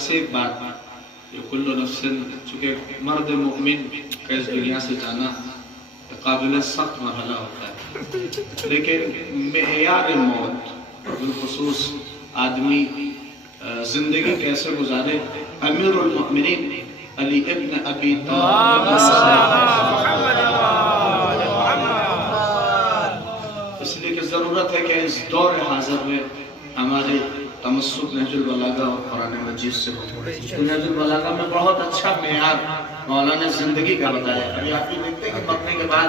سے ایک بات یہ کل نفس، چونکہ مرد مومن کا اس دنیا سے جانا قابل سخت مرحلہ ہوتا ہے، لیکن معیار موت بالخصوص آدمی زندگی کیسے گزارے، امیر المؤمنین علی ابن ابی طالب اس لیے کہ ضرورت ہے کہ اس دور حاضر میں ہمارے تمسک نہج البلاغہ اور قرآن مجید سے ہو۔ تو نہج البلاغہ میں بہت اچھا معیار مولانا نے زندگی کا بتایا۔ ابھی آپ یہ دیکھتے ہیں کہ مرنے کے بعد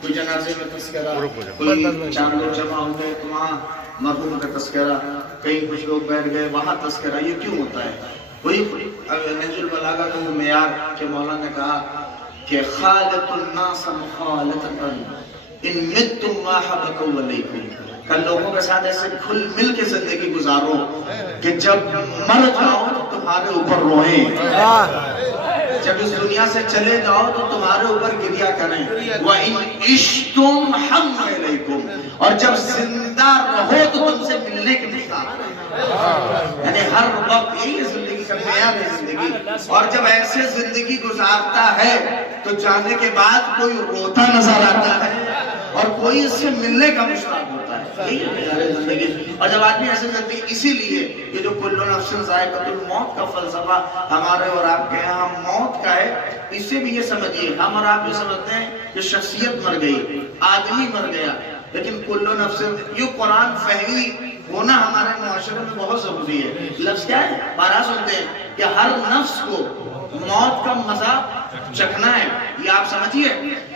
کوئی جنازے میں تذکرہ، کوئی چار لوگ جمع ہو گئے تو وہاں مرحوم کا تذکرہ، کئی کچھ لوگ بیٹھ گئے وہاں تذکرہ، یہ کیوں ہوتا ہے؟ وہی نہج البلاغہ کا وہ معیار کہ مولانا نے کہا کہ خالق الناس مخالطا ان متم ما حبک ولیکم، کل لوگوں کے ساتھ ایسے کھل مل کے زندگی گزارو کہ جب مر جاؤ تو تمہارے اوپر روئیں، جب اس دنیا سے چلے جاؤ تو تمہارے اوپر گریہ کریں، وَإِنْ عِشْتُمْ حَمَّ إِلَيْكُمْ، اور جب زندہ رہو تو تم سے ملنے کے مشتاق ہیں۔ یعنی ہر وقت یہی زندگی کا معیار ہے زندگی، اور جب ایسے زندگی گزارتا ہے تو جانے کے بعد کوئی روتا نظر آتا ہے اور کوئی اس سے ملنے کا مشتاق ہوتا ہے، یہی معیار ہے زندگی۔ اور جب آدمی ایسے زندگی، اسی لیے یہ جو کل نفس ذائقۃ الموت کا فلسفہ ہمارے اور آپ کے یہاں موت کا ہے، اس سے بھی یہ سمجھیے، ہم اور آپ یہ سمجھتے ہیں کہ شخصیت مر گئی، آدمی مر گیا، لیکن کل نفس، یہ قرآن فہمی ہونا ہمارے معاشرے میں بہت ضروری ہے۔ لفظ کیا ہے؟ بارہ سنتے ہیں کہ ہر نفس کو موت کا مزہ چکھنا ہے، یہ آپ سمجھیے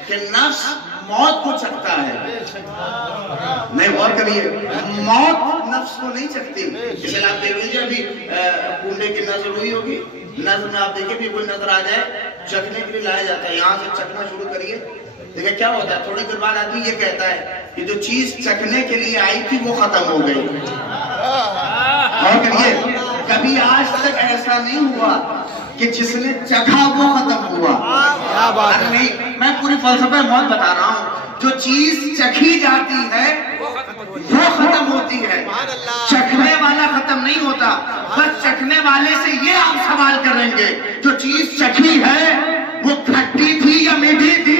کہ نفس موت کو چکھتا ہے، نہیں غور کریے، موت نفس کو نہیں چکھتی۔ اس لیے آپ دیکھ لیجیے ابھی کنڈے کی نظر ہوئی ہوگی، نظر میں آپ دیکھیں بھی کوئی نظر آ جائے چکھنے کے لیے لایا جاتا ہے، یہاں سے چکھنا شروع کریے، دیکھیں کیا ہوتا ہے، تھوڑی دیر بعد آدمی یہ کہتا ہے کہ جو چیز چکھنے کے لیے آئی تھی وہ ختم ہو گئی۔ اور کریے، کبھی آج تک ایسا نہیں ہوا کہ جس نے چکھا وہ ختم ہوا، نہیں، میں پوری فلسفہ موت بتا رہا ہوں۔ جو چیز چکھی جاتی ہے وہ ختم ہوتی ہے، چکھنے والا ختم نہیں ہوتا۔ بس چکھنے والے سے یہ آپ سوال کریں گے جو چیز چکھی ہے وہ کھٹی تھی یا میٹھی تھی؟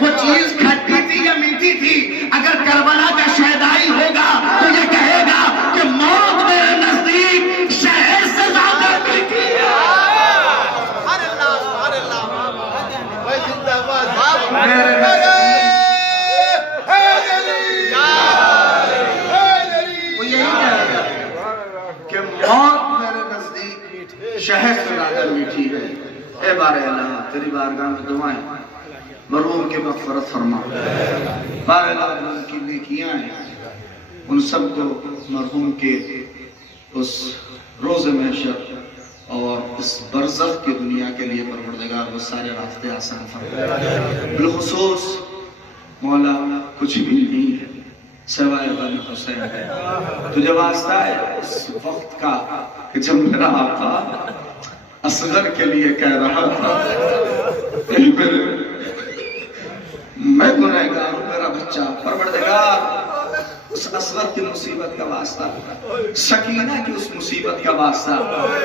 وہ چیز کھٹی تھی یا میٹھی تھی؟ اگر کربلا کا شہدائی ہوگا تو یہ کہے گا کہ موت میرے نزدیک شہر سے زیادہ میٹھی ہے۔ وہ یہی کہے گا کہ موت میرے نزدیک شہد سے زیادہ میٹھی ہے۔ اے بار اللہ، تیری بارگاہ میں دعائیں، مرحوم کے مغفرت فرما، بار اللہ ان کی نیکیاں ہیں، ان سب کو مرحوم کے اس روز محشر اور اس برزخ کی دنیا کے لیے پروردگار وہ سارے راستے آسان فرما۔ بالخصوص مولا کچھ بھی نہیں ہے سوائے بن حسین ہے، تجھے واسطہ ہے اس وقت کا کہ جب میرا آقا اصغر کے لیے کہہ رہا تھا میں گنہگار ہوں میرا بچہ، پروردگار اس اصغر کی مصیبت کا واسطہ، سکینہ کی اس مصیبت کا واسطہ،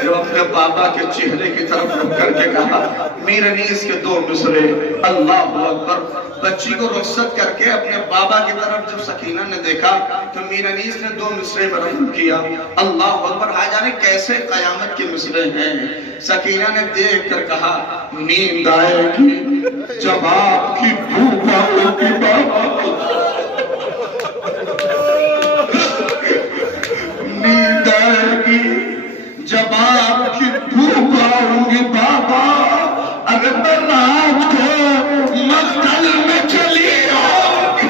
جب اپنے بابا کے چہرے کی طرف رک کر کے کہا میر انیس کے دو مصرے اللہ اکبر، بچی کو رخصت کر کے اپنے بابا کی طرف جب سکینہ نے دیکھا تو میر انیس نے دو مصرے میں رحم کیا، اللہ اکبر، آ جانے کیسے قیامت کے مصرے ہیں۔ سکینہ نے دیکھ کر کہا نیند آئے گی جب آپ کی بھوک آئے گی بابا، نیند آئے گی جب آپ کی بھوک آؤں گی بابا، اگر میں رات کو مقتل میں چلی آؤں گی،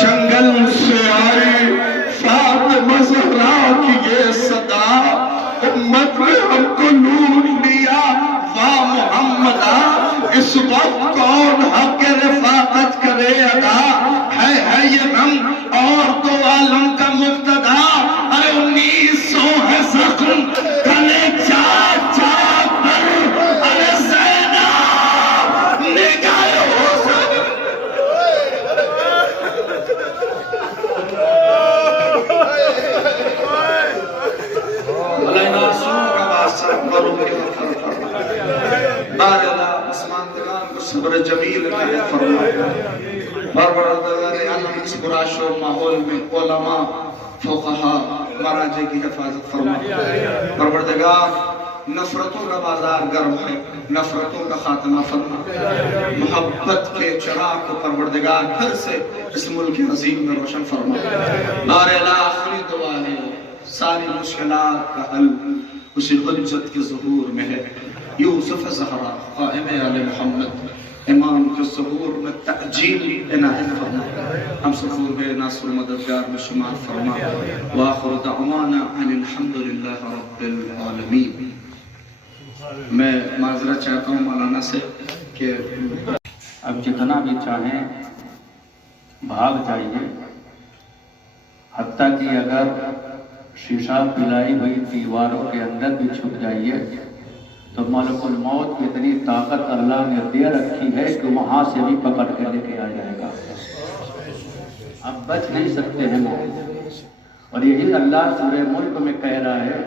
جنگل سے آئی فاطمہ زہرا کی یہ صدا، امت نے ہم کو نور دیا واہ محمدہ، اس وقت کون حق رفاقت کرے ادا، ہے یہ غم اور دو عالم کا مقتدا، ارے 1900 ہے زخم کنے چار چار پر، ارے زینب نگاہ حسن جمیل عنایت فرما پروردگار عالم اس براش و ماحول میں علماء فقہاء مراجع کی حفاظت فرما پروردگار نفرتوں کا بازار گرم ہے نفرتوں کا خاتمہ فرما محبت کے چراغ کو پروردگار پھر سے اس ملک عظیم میں روشن فرما نعرہ لا آخری دعا ہے ساری مشکلات کا حل اسی حجت کے ظہور میں ہے یوسف زہرا قائم آل محمد امام کے ظہور میں تأجیل عنایت فرما ہم ظہور میں ناصر مددگار میں شمار فرما وآخر دعوانا ان الحمدللہ رب العالمین میں معذرت چاہتا ہوں مولانا سے کہ اب جتنا بھی چاہیں بھاگ جائیے حتیٰ کہ اگر شیشہ پلائی ہوئی دیواروں کے اندر بھی چھپ جائیے تو ملک الموت کی اتنی طاقت اللہ نے دے رکھی ہے کہ وہاں سے بھی پکڑ کے لے کے آ جائے گا اب بچ نہیں سکتے ہیں موت اور یہی اللہ سورہ ملک میں کہہ رہا ہے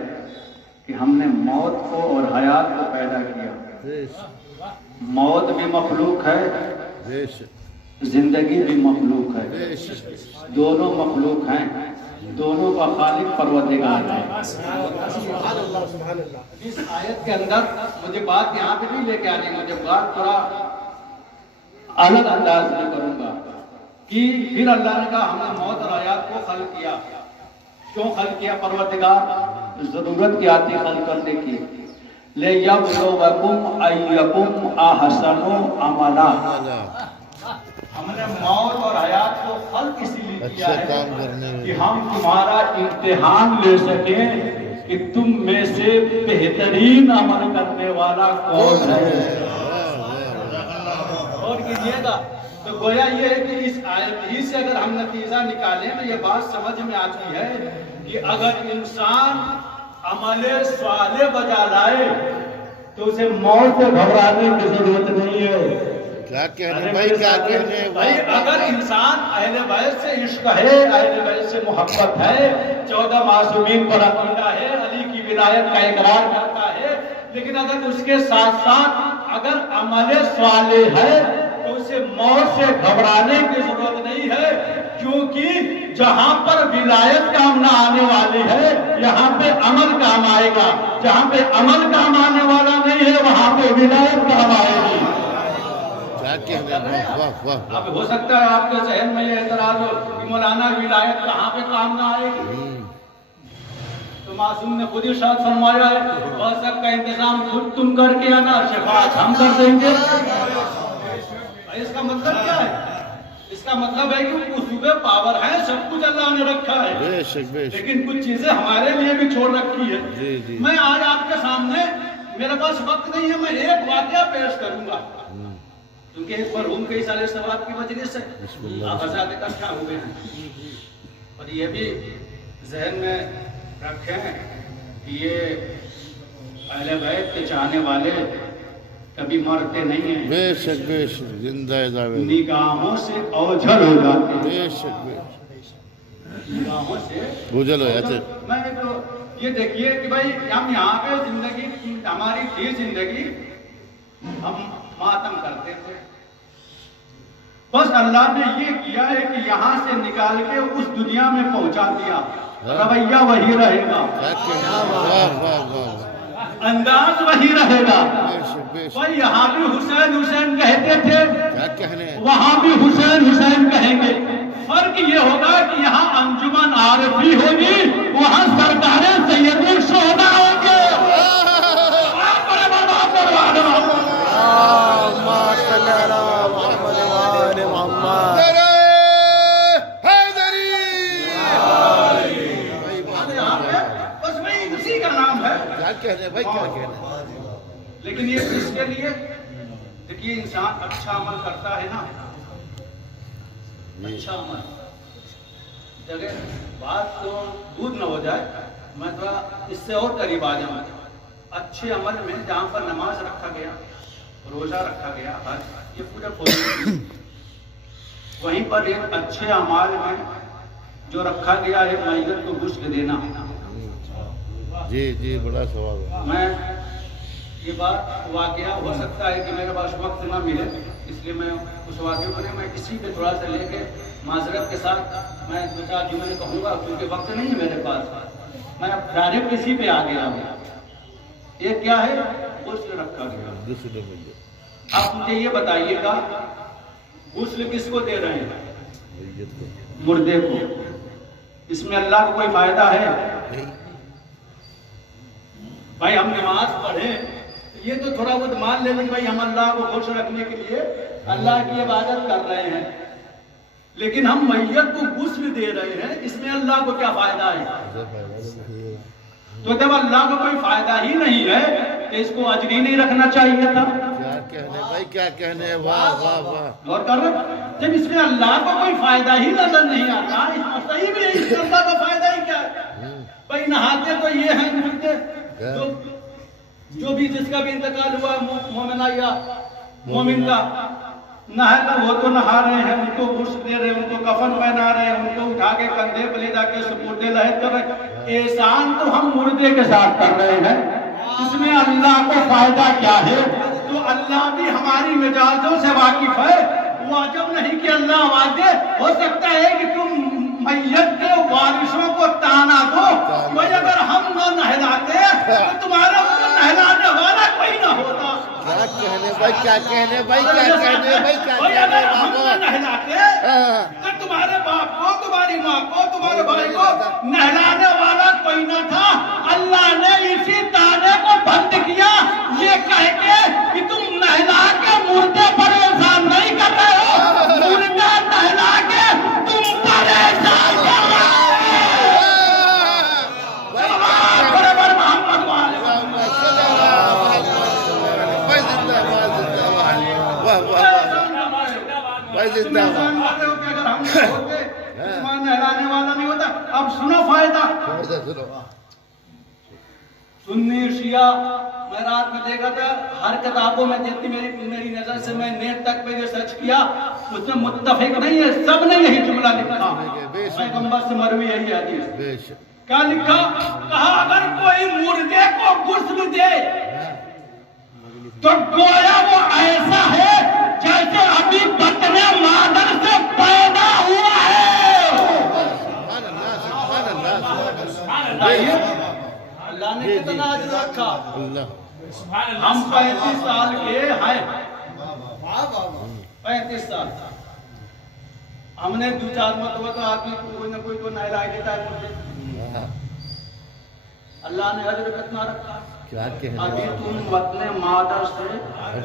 کہ ہم نے موت کو اور حیات کو پیدا کیا موت بھی مخلوق ہے زندگی بھی مخلوق ہے دونوں مخلوق ہیں دونوں کا خالق پروردگار ہے اس آیت کے اندر مجھے بات یہاں پہ نہیں لے کے آنی مجھے بات تھوڑا الگ انداز میں کروں گا کہ پھر اللہ نے کہا ہم نے موت اور حیات کو خلق کیا کیوں خلق کیا پروردگار ضرورت کی آتی خلق کرنے کی لِيَبْلُوَكُمْ أَيَّكُمْ أَحْسَنُ عَمَلًا ہم نے موت اور حیات کو خلق اسی لیے کیا ہے کہ ہم تمہارا امتحان لے سکیں کہ تم میں سے بہترین عمل کرنے والا کون ہے اور کیجئے گا تو گویا یہ ہے کہ اس آیت ہی سے اگر ہم نتیجہ نکالیں تو یہ بات سمجھ میں آتی ہے کہ اگر انسان عمل صالح بجا لائے تو اسے موت سے گھبرانے کی ضرورت نہیں ہے کیا کہنے بھائی کیا کہنے بھائی اگر انسان اہل بیت سے عشق ہے اہل بیت سے محبت ہے 14 معصومین پر عقیدہ ہے علی کی ولایت کا اقرار کرتا ہے لیکن اگر اس کے ساتھ ساتھ اگر عمل صالح ہے تو اسے موت سے گھبرانے کی ضرورت نہیں ہے کیونکہ جہاں پر ولایت کام نہ آنے والی ہے یہاں پہ عمل کام آئے گا جہاں پہ عمل کام آنے والا نہیں ہے وہاں پہ ولایت کام آئے گی اب ہو سکتا ہے آپ کے ذہن میں یہ اعتراض ہو کہ مولانا ولایت کہاں پہ کام نہ آئے گی تو معصوم نے خود ارشاد فرمایا ہے بس کا انتظام خود تم کر کے آنا شفاعت ہم کر دیں گے اس کا مطلب کیا ہے اس کا مطلب ہے کہ اصول پاور ہے سب کچھ اللہ نے رکھا ہے لیکن کچھ چیزیں ہمارے لیے بھی چھوڑ رکھی ہے میں آج آپ کے سامنے میرے پاس وقت نہیں ہے میں ایک واقعہ پیش کروں گا کیونکہ ایک مرحوم کے سال ثواب کی مجلس ہے آپ حضرات اکٹھا ہوئے ہیں اور یہ بھی ذہن میں رکھیں کہ یہ اہل بیت کے چاہنے والے کبھی مرتے نہیں ہیں بے شک زندہ نگاہوں سے اوجھل ہو جاتے ہیں بے شک نگاہوں سے اوجھل ہو جاتے میں تو یہ دیکھیے کہ بھائی ہم یہاں پہ زندگی ہماری تھی زندگی ہم ماتم کرتے تھے بس اللہ نے یہ کیا ہے کہ یہاں سے نکال کے اس دنیا میں پہنچا دیا رویہ وہی رہے گا انداز وہی رہے گا بھائی یہاں بھی حسین حسین کہتے تھے وہاں بھی حسین حسین کہیں گے فرق یہ ہوگا کہ یہاں انجمن عارفی ہوگی وہاں سرکار سید الشہداء ہوں گے لیکن یہ اس کے لیے دیکھیے انسان اچھا عمل کرتا ہے نا اچھا عمل جگہ بات تو دور نہ ہو جائے میں تھوڑا اس سے اور قریب آ جاؤں اچھے عمل میں جہاں پر نماز رکھا گیا روزہ رکھا گیا حج یہ پورے وہیں پر ایک اچھے اعمال میں جو رکھا گیا ہے میت کو غسل دینا جی بڑا سوال میں یہ بات واقعہ ہو سکتا ہے کہ میرے پاس وقت نہ ملے اس لیے میں اس واقعے کو میں اسی پہ تھوڑا سا لے کے معذرت کے ساتھ میں 2-4 جملے کہوں گا کیونکہ وقت نہیں ہے میرے پاس. میں ڈائریکٹ اسی پہ آ گیا ہوں. یہ کیا ہے؟ غسل رکھا گیا. دوسرے میں آپ مجھے یہ بتائیے گا غسل کس کو دے رہے ہیں؟ میت کو مردے کو. اس میں اللہ کو کوئی فائدہ ہے؟ نہیں. بھائی ہم نماز پڑھیں یہ تو تھوڑا بہت مان لیں کہ بھائی ہم اللہ کو خوش رکھنے کے لیے اللہ کی عبادت کر رہے ہیں، لیکن ہم میت کو غسل دے رہے ہیں، اس میں اللہ کو کیا فائدہ ہے؟ تو جب اللہ کو کوئی فائدہ ہی نہیں ہے تو اس کو اجر ہی نہیں رکھنا چاہیے تھا. کیا کہنے بھائی کیا کہنے. واہ واہ واہ. اور کر جب اس میں اللہ کو کوئی فائدہ ہی نظر نہیں آتا، اس میں صحیح بھی نہیں، اللہ کا فائدہ ہی کیا ہے؟ بھائی نہاتے تو یہ ہیں ملتے جو بھی جس کا بھی انتقال ہوا مومنہ یا مومن کا نہانا، وہ تو نہا رہے ہیں، ان کو غسل دے رہے ہیں، ان کو کفن پہنا رہے ہیں، ان کو اٹھا کے کندھے پہ لے جا کے سپرد لحد کر رہے ہیں. احسان تو ہم مردے کے ساتھ کر رہے ہیں، اس میں اللہ کو فائدہ کیا ہے؟ تو اللہ بھی ہماری مزاجوں سے واقف ہے. واجب نہیں کہ اللہ آواز دے. ہو سکتا ہے کہ تم میت کے وارثوں کو تانا دو بھائی اگر ہم نہ نہلاتے تو تمہارا نہلانے والا کوئی نہ ہوتا. کیا کہنے بھائی کیا کہنے بھائی کیا کہنے بھائی کیا بھائی کہنے. اگر ہم نہ نہلاتے تو تمہارے باپ کو، تمہاری ماں کو، تمہارے بھائی کو نہلانے والا کوئی نہ تھا. اللہ نے اسی تانے کو بند کیا یہ کہہ کے کہ تم نہلا کے مردے پر احسان نہیں کر رہے ہو، مردہ نہلا کے تم پر احسان کر رہے ہو. برابر محمد والے نہلانے والا نہیں ہوتا. اب سنو فائدہ. سنی شیعہ میں رات میں دیکھا تھا ہر کتابوں میں جتنی میری نظر سے میں نیٹ تک پہ یہ سرچ کیا اس میں متفق نہیں ہے، سب نے یہی جملہ لکھا. پیغمبر سے مروی یہی حدیث. کیا لکھا؟ کہا اگر کوئی مردے کو غسل دے تو گویا وہ ایسا ہے جیسے ابھی بطن مادر سے پیدا ہوا ہے. اللہ نے کتنا اجر رکھا. ہم 35 سال کے ہیں، 35 سال. ہم نے 2-4 مرتبہ تو آدمی کوئی نہ کوئی تو نہلا دیتا ہے مجھے. اللہ نے اجر کتنا رکھا. کیا کہنے. ابھی تم بطن مادر سے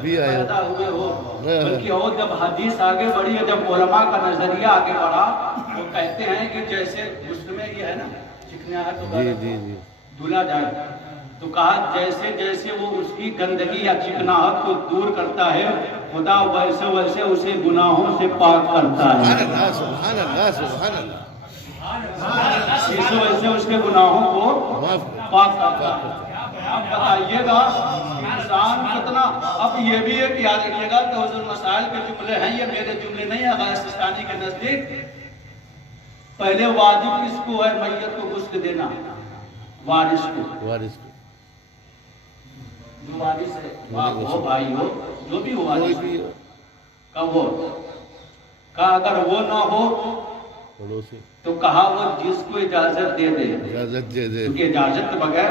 پیدا ہوئے ہو. بلکہ اور جب حدیث آگے بڑھی ہے، جب علماء کا نظریہ آگے بڑھا وہ کہتے ہیں کہ جیسے مسلم میں یہ ہے نا چکنیا ہے تو دھلا جائے، تو کہا جیسے جیسے وہ اس کی گندگی یا چکناہٹ کو دور کرتا ہے خدا ویسے ویسے اسے گناہوں سے پاک کرتا ہے. سبحان اللہ سبحان اللہ. ویسے ویسے اس کے گناہوں کو پاک کرتا ہے. اب بتائیے گا انسان کتنا. اب یہ بھی ایک یاد رکھیے گا کہ حضور مسائل کے جملے ہیں، یہ میرے جملے نہیں ہیں. غیر سستانی کے نزدیک پہلے واجب کس کو ہے؟ میت کو غسل دینا. وارث کو. جو وارث ہے، باپ ہو، بھائی ہو، جو بھی ہو وارث کب ہو. کہا اگر وہ نہ ہو تو کہا وہ جس کو اجازت دے دے. کیونکہ اجازت کے بغیر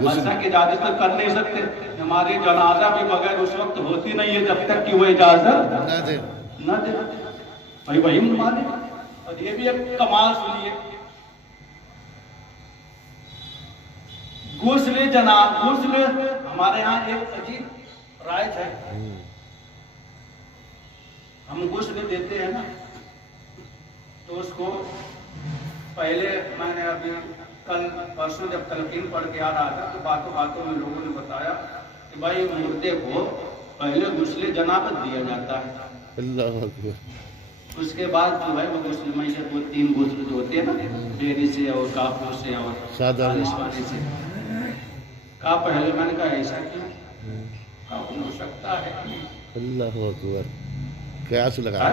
مسئلہ کی اجازت تو کر نہیں سکتے. ہماری جنازہ بھی بغیر اس وقت ہوتی نہیں ہے جب تک کہ وہ اجازت نہ دے. بھائی وہی مانے. اور یہ بھی ایک کمال سنیے. غسل جناب، غسل ہمارے ہاں ایک عجیب رائج ہے. ہم غسل دیتے ہیں نا تو اس کو پہلے میں نے ابھی کل پرسوں جب تلقین پڑھ کے آ رہا تھا تو باتوں باتوں میں لوگوں نے بتایا کہ بھائی مردے کو پہلے غسل جنابت دیا جاتا ہے. اللہ اکبر. اس کے بعد جو ہے وہ غسل میت وہ 3 غسل جو ہوتے ہیں نا بیری سے اور کافور سے اور خالص پانی سے. کہا پہلے میں نے کہا ایسا کیوں؟ کہا ہو سکتا ہے. اللہ اکبر. قیاس لگا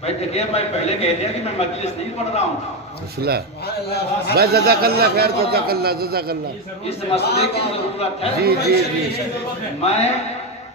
بھائی دیکھیے میں پہلے کہہ دیا کہ میں مجلس نہیں پڑھ رہا ہوں. بھائی جزاک اللہ خیر. جزاک اللہ جزاک اللہ. اس مسئلے کی ضرورت ہے. جی جی جی. میں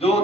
2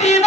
3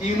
3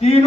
3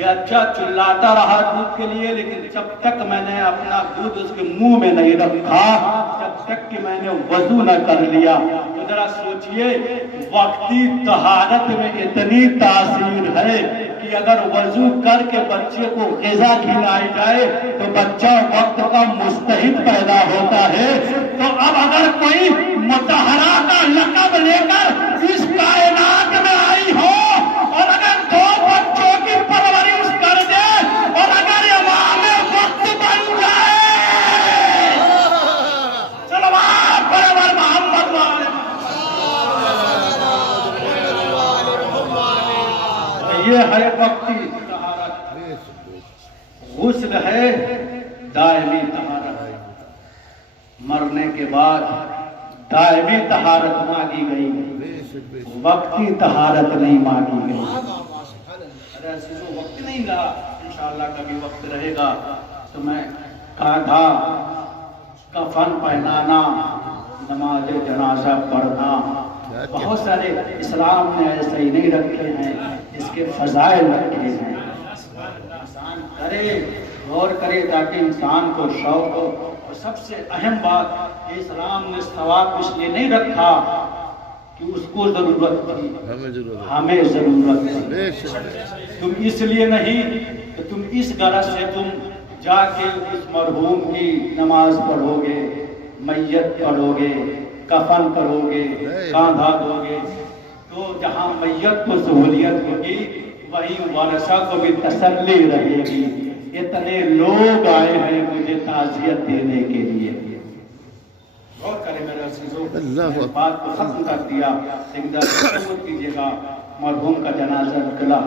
بچہ چلاتا رہا دودھ کے لیے، لیکن جب تک میں نے اپنا دودھ اس کے منہ میں نہیں رکھا، جب تک کہ میں نے وضو نہ کر لیا۔ تو ذرا سوچئے وقتی طہارت میں اتنی تاثیر ہے کہ اگر وضو کر کے بچے کو غذا کھلائی جائے تو بچہ وقت کا مستحق پیدا ہوتا ہے۔ تو اب اگر کوئی مطہرہ کا لقب لے کر اس کائنات میں آئی ہو اور اگر دو بچوں کی پرورش کر دے اور اگر امام وقت بن جائے، صلوات پڑھو محمد والے، یہ ہے وقتی طہارت۔ غسل ہے دائمی طہارت، مرنے کے بعد دائمی طہارت مانگی گئی، وقتی طہارت نہیں مانگی گئی۔ وقت نہیں رہا، انشاءاللہ کبھی وقت رہے گا تو میں کاندھا کفن پہنانا، نماز جنازہ پڑھنا، بہت سارے اسلام نے ایسے ہی نہیں رکھے ہیں، اس کے فضائل رکھے ہیں۔ انسان کرے، غور کرے تاکہ انسان کو شوق ہو۔ اور سب سے اہم بات، اسلام نے ثواب اس لیے نہیں رکھا کہ اس کو ضرورت تھی، ہمیں ضرورت تھی۔ تم اس لیے نہیں کہ تم اس غرض سے تم جا کے اس مرحوم کی نماز پڑھو گے، میت پڑھو گے، کفن کرو گے، کاندھا دو گے، تو جہاں میت کو سہولیت ہوگی وہیں ورثہ کو بھی تسلی رہے گی۔ اتنے لوگ آئے ہیں مجھے تعزیت دینے کے لیے۔ غور کریں میرے عزیزوں، میں بات کو ختم کر دیا، لیکن تصور کیجیے گا مرحوم کا جنازہ نکلا،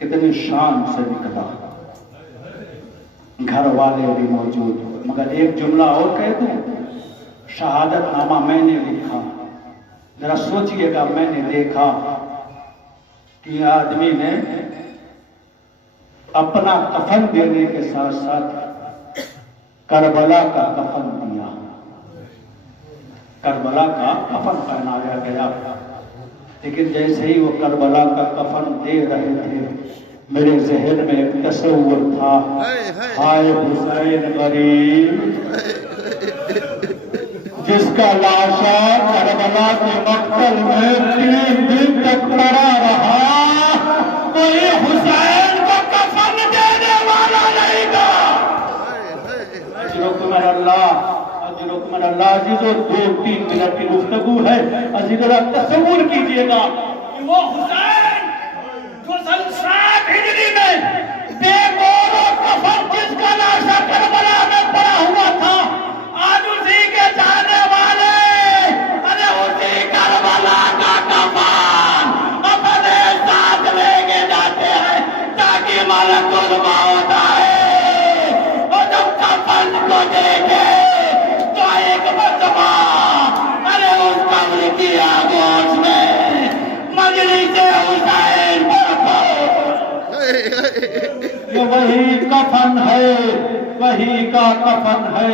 کتنی شان سے نکلا، گھر والے بھی موجود۔ مگر ایک جملہ اور کہہ دوں، شہادت نامہ میں نے لکھا، ذرا سوچئے گا، میں نے دیکھا کہ آدمی نے اپنا کفن دینے کے ساتھ ساتھ کربلا کا کفن دیا، کربلا کا کفن پہنایا گیا۔ لیکن جیسے ہی وہ کربلا کا کفن دے رہے تھے، میرے ذہن میں ایک تصور تھا، ہائے حسین غریب جس کا لاشا کربلا کے مقتل میں 3 دن تک پڑا رہا، کوئی حسین کو کفن دینے والا نہیں تھا۔ اجرکم اللہ عزیزو، 2-3 منٹ کی گفتگو ہے، عزیزو تصور کیجئے گا کہ وہ حسین جو 60 ہجری میں بے گور و کفن جس کا لاشا کربلا میں پڑا ہوا تھا، آج اسی کے جانے والے ارے اسی کربلا کا کفن اپنے ساتھ لے کے جاتے ہیں تاکہ ملک الموت آئے اور جب کفن کو دیکھے تو ایک مرتبہ ارے اس قبر کی آگوش میں مجلس حسین برپا۔ یہ وہی کفن ہے، وہی کا کفن ہے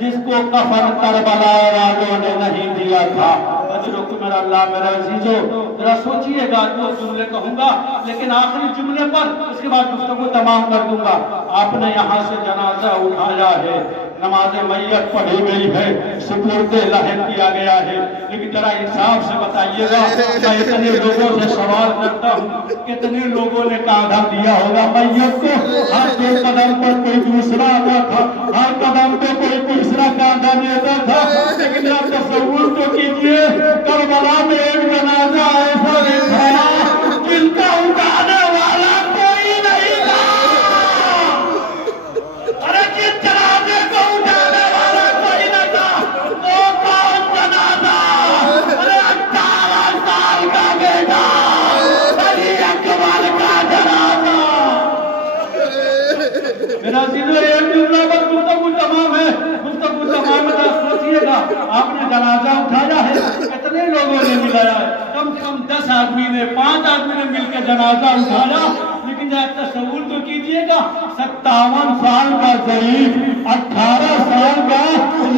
جس کو کفن کربلا والوں نے نہیں دیا تھا۔ اجرکم اللہ میرے عزیزو، ذرا سوچئے گا، 2 جملے کہوں گا لیکن آخری جملے پر اس کے بعد گفتگو تمام کر دوں گا۔ آپ نے یہاں سے جنازہ اٹھایا ہے، نماز میت پڑھی گئی ہے، سپرد لحد کیا گیا ہے، لیکن ذرا انصاف سے بتائیے گا، میں اتنے لوگوں سے سوال کرتا ہوں، کتنے لوگوں نے کاندھا دیا ہوگا میت کو؟ ہر 2 قدم پر کوئی دوسرا آتا تھا، ہر قدم پہ کوئی تیسرا کاندھا دیتا تھا، لیکن آپ تصور تو کیجئے کربلا میں ایک جنازہ ایسا دیکھا جن کا اٹھانے والا کوئی نہیں تھا۔ ارے جس جنازے کو اٹھانے والا کوئی نہ تھا، وہ کون جنازہ؟ ارے 18 سال کا بیٹا علی اکبر کا جنازہ۔ میرا عزیزو، ایک جملہ پر گفتگو تمام ہے، گفتگو تمام ہے، سوچئے گا، آپ نے جنازہ اٹھایا ہے، کتنے لوگوں نے ملایا ہے؟ کم سے کم 10 آدمی نے، 5 آدمی نے مل کے جنازہ اٹھایا، لیکن آپ تصور تو کیجئے گا، 57 سال کا ضعیف، 18 سال کا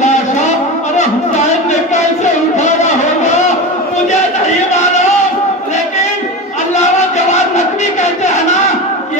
لاشا، ارے حسین نے کیسے اٹھایا ہوگا مجھے نہیں معلوم، لیکن علامہ جواد نقوی کہتے ہیں نا کہ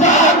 7